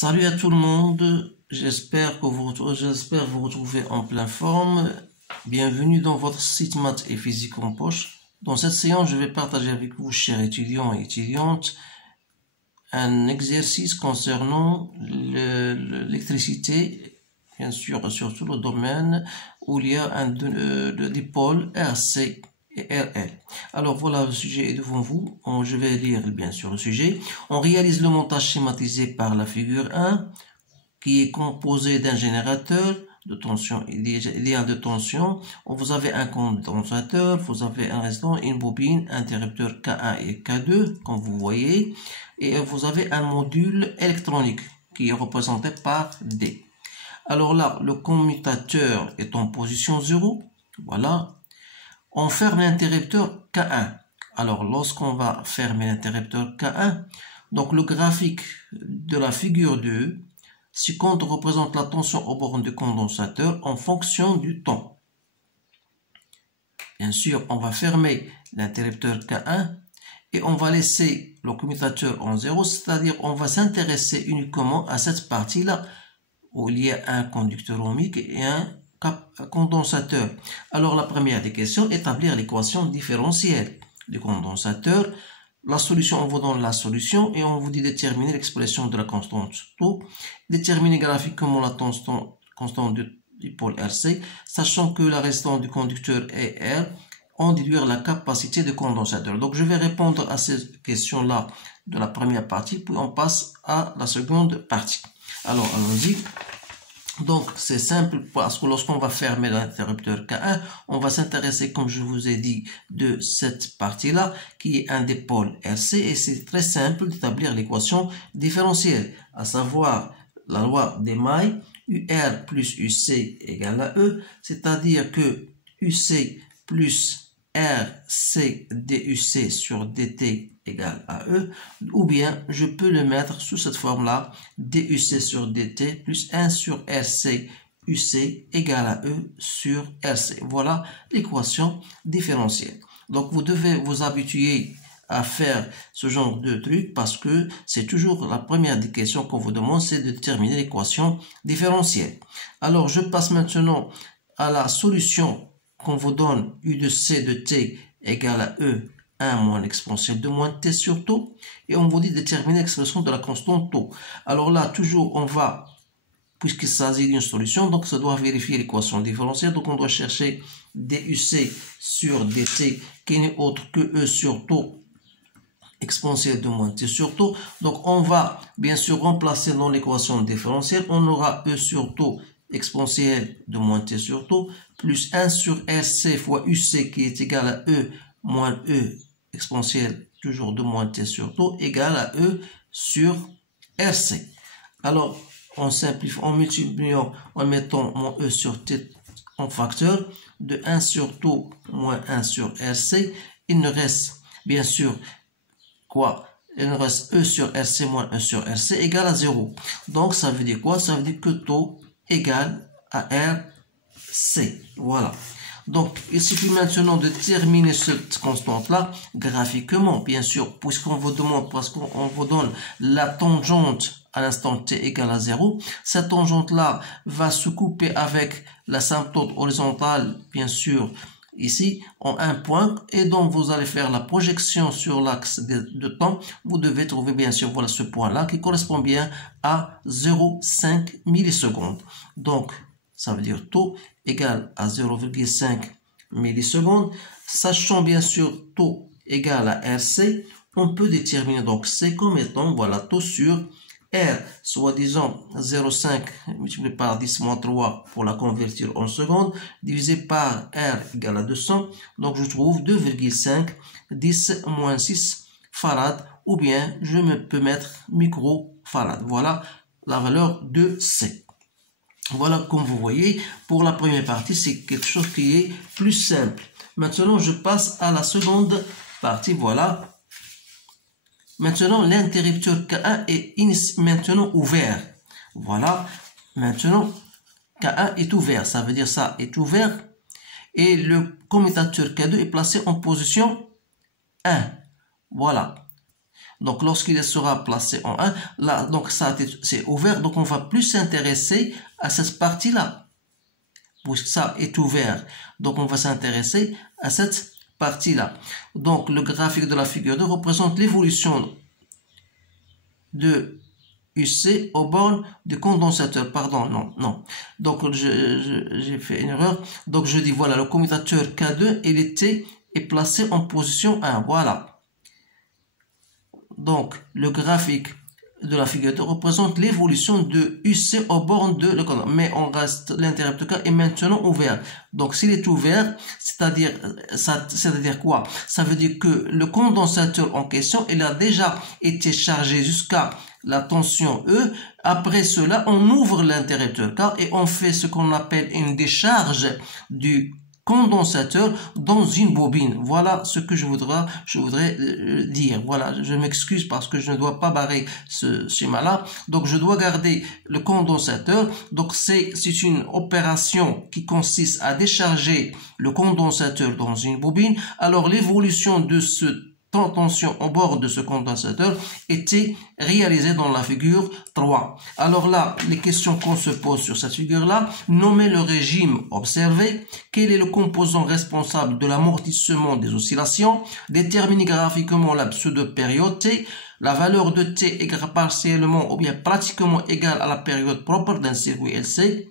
Salut à tout le monde, j'espère vous retrouver en pleine forme. Bienvenue dans votre site Maths et Physique en poche. Dans cette séance, je vais partager avec vous, chers étudiants et étudiantes, un exercice concernant l'électricité, bien sûr, surtout le domaine où il y a des pôles RC et RL. Alors voilà, le sujet est devant vous. Je vais lire bien sûr le sujet. On réalise le montage schématisé par la figure 1 qui est composé d'un générateur de tension idéal de tension. Vous avez un condensateur, vous avez un résistant, une bobine, interrupteur K1 et K2 comme vous voyez, et vous avez un module électronique qui est représenté par D. Alors là, le commutateur est en position 0, voilà. On ferme l'interrupteur K1. Alors, lorsqu'on va fermer l'interrupteur K1, donc le graphique de la figure 2, ce compte représente la tension aux bornes du condensateur en fonction du temps. Bien sûr, on va fermer l'interrupteur K1 et on va laisser le commutateur en 0, c'est-à-dire on va s'intéresser uniquement à cette partie-là où il y a un conducteur ohmique et un condensateur. Alors la première des questions, établir l'équation différentielle du condensateur. La solution, on vous donne la solution et on vous dit déterminer l'expression de la constante taux, déterminer graphiquement la constante du pôle RC, sachant que la résistance du conducteur est R, en déduire la capacité du condensateur. Donc je vais répondre à ces questions-là de la première partie, puis on passe à la seconde partie. Alors allons-y. Donc c'est simple parce que lorsqu'on va fermer l'interrupteur K1, on va s'intéresser, comme je vous ai dit, de cette partie-là qui est un des pôles RC et c'est très simple d'établir l'équation différentielle, à savoir la loi des mailles, UR plus UC égale à E, c'est-à-dire que UC plus RC DUC sur DT égale à E, ou bien je peux le mettre sous cette forme-là, DUC sur DT plus 1 sur RC UC égale à E sur RC. Voilà l'équation différentielle. Donc vous devez vous habituer à faire ce genre de truc parce que c'est toujours la première des questions qu'on vous demande, c'est de déterminer l'équation différentielle. Alors je passe maintenant à la solution qu'on vous donne U de C de T égale à E 1 moins l'exponentielle de moins T sur taux. Et on vous dit déterminer l'expression de la constante taux. Alors là, toujours, on va, puisqu'il s'agit d'une solution, donc ça doit vérifier l'équation différentielle. Donc on doit chercher DUC sur DT qui n'est autre que E sur taux exponentielle de moins T sur taux. Donc on va bien sûr remplacer dans l'équation différentielle. On aura E sur taux exponentielle de moins T sur taux, plus 1 sur RC fois UC qui est égal à E moins E exponentielle toujours de moins T sur taux égale à E sur RC. Alors, on simplifie en multipliant, en mettant mon E sur T en facteur de 1 sur taux moins 1 sur RC. Il ne reste bien sûr quoi? Il nous reste E sur RC moins E sur RC égale à 0. Donc, ça veut dire quoi? Ça veut dire que taux égale à RC. Voilà. Donc, il suffit maintenant de terminer cette constante-là graphiquement, bien sûr, puisqu'on vous demande, parce qu'on vous donne la tangente à l'instant t égale à 0. Cette tangente-là va se couper avec l'asymptote horizontale, bien sûr, ici, en un point, et donc vous allez faire la projection sur l'axe de temps. Vous devez trouver, bien sûr, voilà ce point-là qui correspond bien à 0,5 millisecondes. Donc, ça veut dire taux égale à 0,5 millisecondes. Sachant bien sûr taux égale à RC, on peut déterminer donc C comme étant, voilà, taux sur R, soi-disant 0,5 multiplié par 10 moins 3 pour la convertir en secondes, divisé par R égale à 200. Donc je trouve 2,5 10 moins 6 farad, ou bien je peux mettre microfarad. Voilà la valeur de C. Voilà, comme vous voyez, pour la première partie, c'est quelque chose qui est plus simple. Maintenant, je passe à la seconde partie. Voilà. Maintenant, l'interrupteur K1 est maintenant ouvert. Voilà. Maintenant, K1 est ouvert. Ça veut dire ça est ouvert. Et le commutateur K2 est placé en position 1. Voilà. Donc, lorsqu'il sera placé en 1, là, donc ça c'est ouvert, donc on va plus s'intéresser à cette partie-là. Puisque ça est ouvert, donc on va s'intéresser à cette partie-là. Donc, le graphique de la figure 2 représente l'évolution de UC aux bornes du condensateur. Pardon, non. Donc, j'ai fait une erreur. Donc, je dis, voilà, le commutateur K2, il est placé en position 1. Voilà. Donc, le graphique de la figure 2 représente l'évolution de UC aux bornes de le condensateur. Mais on reste, l'interrupteur K est maintenant ouvert. Donc, s'il est ouvert, c'est-à-dire quoi? Ça veut dire que le condensateur en question, il a déjà été chargé jusqu'à la tension E. Après cela, on ouvre l'interrupteur K et on fait ce qu'on appelle une décharge du condensateur dans une bobine. Voilà ce que je voudrais dire. Voilà, je m'excuse parce que je ne dois pas barrer ce schéma-là. Donc, je dois garder le condensateur. Donc, c'est une opération qui consiste à décharger le condensateur dans une bobine. Alors, l'évolution de ce tension au bord de ce condensateur était réalisée dans la figure 3. Alors là, les questions qu'on se pose sur cette figure-là, nommer le régime observé, quel est le composant responsable de l'amortissement des oscillations, déterminer graphiquement la pseudo-période T, la valeur de T est partiellement ou bien pratiquement égale à la période propre d'un circuit LC,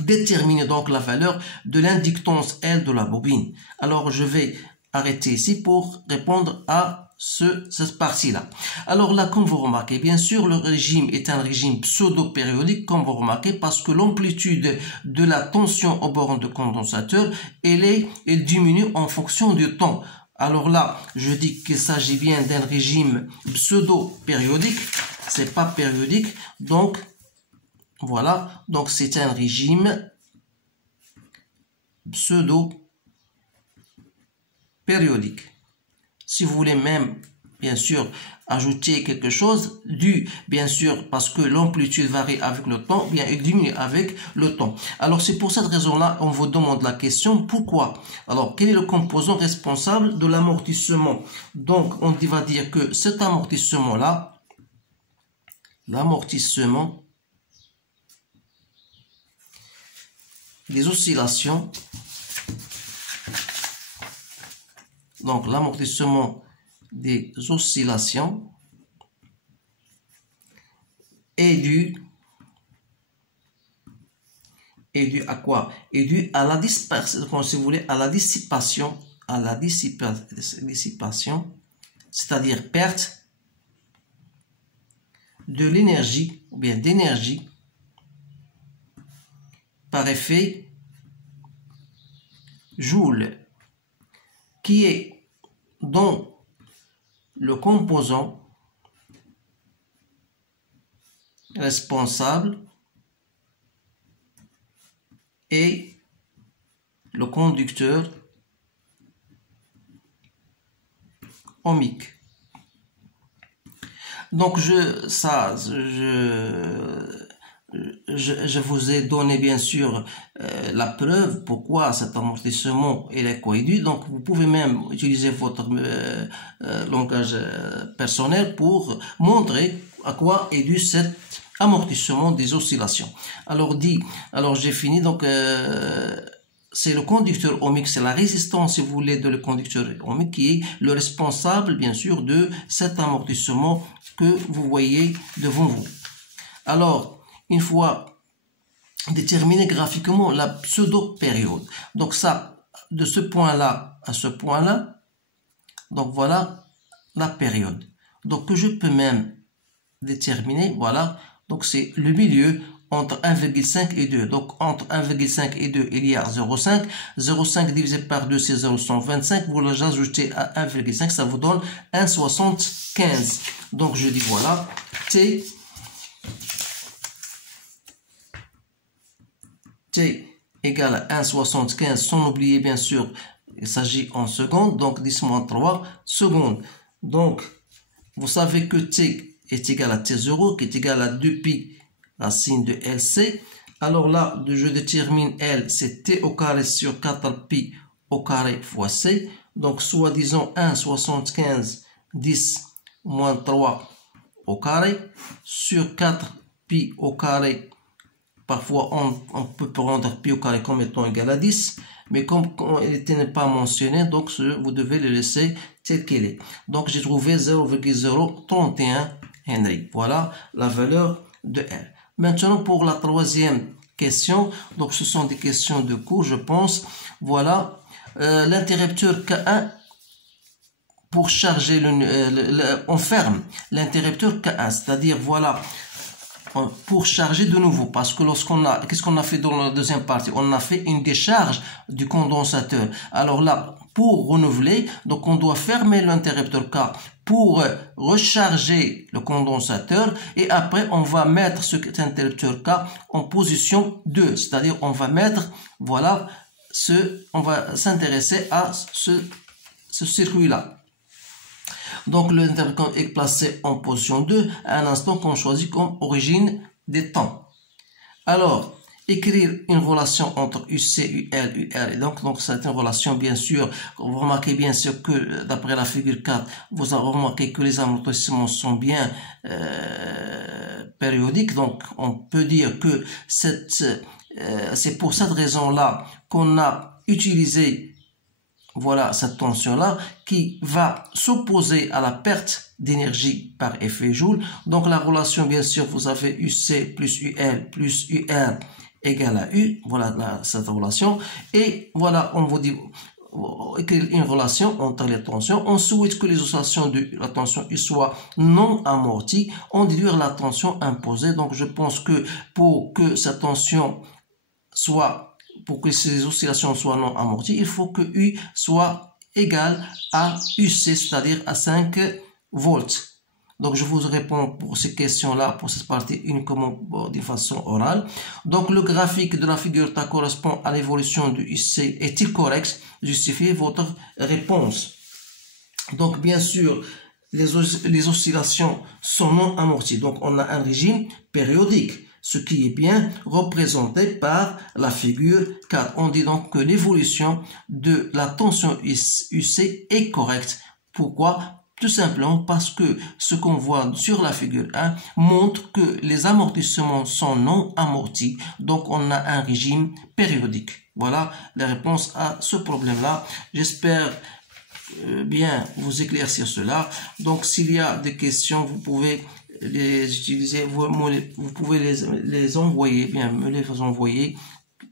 déterminer donc la valeur de l'inductance L de la bobine. Alors je vais arrêter ici pour répondre à cette partie-là. Alors là, comme vous remarquez, bien sûr, le régime est un régime pseudo-périodique, comme vous remarquez, parce que l'amplitude de la tension au bord de condensateur, elle diminue en fonction du temps. Alors là, je dis qu'il s'agit bien d'un régime pseudo-périodique, c'est pas périodique, donc voilà, donc c'est un régime pseudo-périodique. Si vous voulez même, bien sûr, ajouter quelque chose, bien sûr, parce que l'amplitude varie avec le temps, bien, elle diminue avec le temps. Alors, c'est pour cette raison-là, on vous demande la question, pourquoi? Alors, quel est le composant responsable de l'amortissement? Donc, on va dire que cet amortissement-là, l'amortissement des oscillations, donc l'amortissement des oscillations est dû à quoi? Est dû à la dispersion, si vous voulez, à la dissipation, c'est-à-dire perte de l'énergie ou bien d'énergie par effet Joule, qui est dans le composant responsable et le conducteur ohmique. Donc je vous ai donné bien sûr la preuve pourquoi cet amortissement est coïdu. Donc vous pouvez même utiliser votre langage personnel pour montrer à quoi est dû cet amortissement des oscillations. Alors j'ai fini. Donc c'est le conducteur ohmique, c'est la résistance, si vous voulez, de le conducteur ohmique qui est le responsable, bien sûr, de cet amortissement que vous voyez devant vous. Alors, une fois déterminé graphiquement la pseudo-période, donc ça, de ce point-là à ce point-là, donc voilà la période. Donc que je peux même déterminer, voilà, donc c'est le milieu entre 1,5 et 2. Donc entre 1,5 et 2, il y a 0,5. 0,5 divisé par 2, c'est 0,125. Vous l'ajoutez à 1,5, ça vous donne 1,75. Donc je dis voilà, T égale à 1,75, sans oublier bien sûr, il s'agit en secondes, donc 10-3 secondes. Donc, vous savez que T est égal à T0, qui est égal à 2pi racine de LC. Alors là, je détermine L, c'est T au carré sur 4pi au carré fois C. Donc, soit disons 1,75, 10 moins 3 au carré sur 4 pi au carré. Parfois, on peut prendre pi au carré comme étant égal à 10, mais comme il n'est pas mentionné, donc vous devez le laisser tel qu'il est. Donc, j'ai trouvé 0,031 Henry. Voilà la valeur de R. Maintenant, pour la troisième question, donc ce sont des questions de cours, je pense. Voilà, l'interrupteur K1, pour charger on ferme l'interrupteur K1, c'est-à-dire, voilà, pour charger de nouveau, parce que qu'est-ce qu'on a fait dans la deuxième partie? On a fait une décharge du condensateur. Alors là, pour renouveler, donc on doit fermer l'interrupteur K pour recharger le condensateur, et après on va mettre cet interrupteur K en position 2, c'est-à-dire on va mettre, voilà, on va s'intéresser à ce circuit-là. Donc, l'interrupteur est placé en position 2 à un instant qu'on choisit comme origine des temps. Alors, écrire une relation entre UC, UL, UR. Et donc c'est une relation, bien sûr, vous remarquez bien sûr que, d'après la figure 4, vous avez remarqué que les amortissements sont bien périodiques. Donc, on peut dire que c'est pour cette raison-là qu'on a utilisé, voilà, cette tension-là qui va s'opposer à la perte d'énergie par effet Joule. Donc, la relation, bien sûr, vous avez UC plus UL plus UR égale à U. Voilà cette relation. Et voilà, on vous dit une relation entre les tensions. On souhaite que les oscillations de la tension soient non amorties. On déduire la tension imposée. Donc, je pense que pour que cette tension pour que ces oscillations soient non amorties, il faut que U soit égal à UC, c'est-à-dire à 5 volts. Donc, je vous réponds pour ces questions-là, pour cette partie uniquement de façon orale. Donc, le graphique de la figure K correspond à l'évolution du UC. Est-il correct? Justifiez votre réponse. Donc, bien sûr, les oscillations sont non amorties. Donc, on a un régime périodique, ce qui est bien représenté par la figure 4. On dit donc que l'évolution de la tension UC est correcte. Pourquoi? Tout simplement parce que ce qu'on voit sur la figure 1 montre que les amortissements sont non amortis. Donc, on a un régime périodique. Voilà la réponse à ce problème-là. J'espère bien vous éclaircir cela. Donc, s'il y a des questions, vous pouvez les utiliser, vous pouvez les envoyer, bien me les envoyer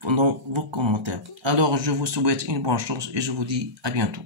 pendant vos commentaires. Alors, je vous souhaite une bonne chance et je vous dis à bientôt.